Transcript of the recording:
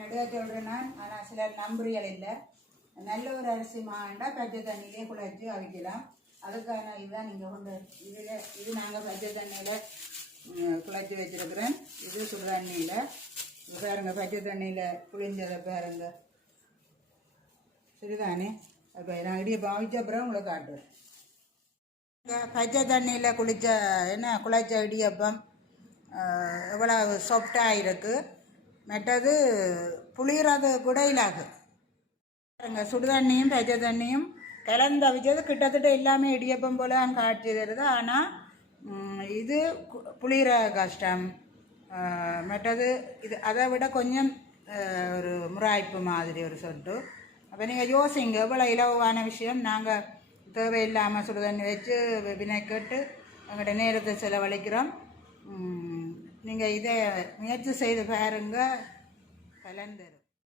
நடுவே சொல்கிறேன் நான். ஆனால் சிலர் நம்புறியல் இல்லை. நல்ல ஒரு அரிசி மாண்டா பச்சை தண்ணியிலே குழைச்சி அவிக்கலாம். அதுக்கான இதுதான் நீங்கள் கொண்டு இது நாங்கள் பச்சை தண்ணியில் குழைச்சி வச்சுருக்குறேன். இது சுடு தண்ணியில் பாருங்க, பச்சை தண்ணியில் புளிஞ்சதை பாருங்க சரிதானே. அப்போ நான் இடியப்பம் அவிச்ச அப்புறம் உங்களை காட்டுவேன். பச்சை தண்ணியில் குழைச்ச இடியப்பம் எவ்வளோ சாஃப்டாக இருக்குது. மற்றது புளியறது கூட இல்லாது பாருங்க. சுடு தண்ணியும் பச்சை தண்ணியும் கலந்து அவிச்சது கிட்டத்தட்ட எல்லாமே இடியப்பம் போல் காட்சி தருது. ஆனால் இது புளிகிற கஷ்டம். மற்றது இது அதை விட கொஞ்சம் ஒரு முராய்ப்பு மாதிரி ஒரு சொட்டு. அப்போ நீங்கள் யோசிங்க, எவ்வளோ இலவான விஷயம். நாங்கள் தேவையில்லாமல் சுடு தண்ணி வச்சு வினைக்கட்டு எங்கள்கிட்ட நேரத்தை செலவழிக்கிறோம். நீங்கள் இதை முயற்சி செய்து பாருங்க, பலன் தரும்.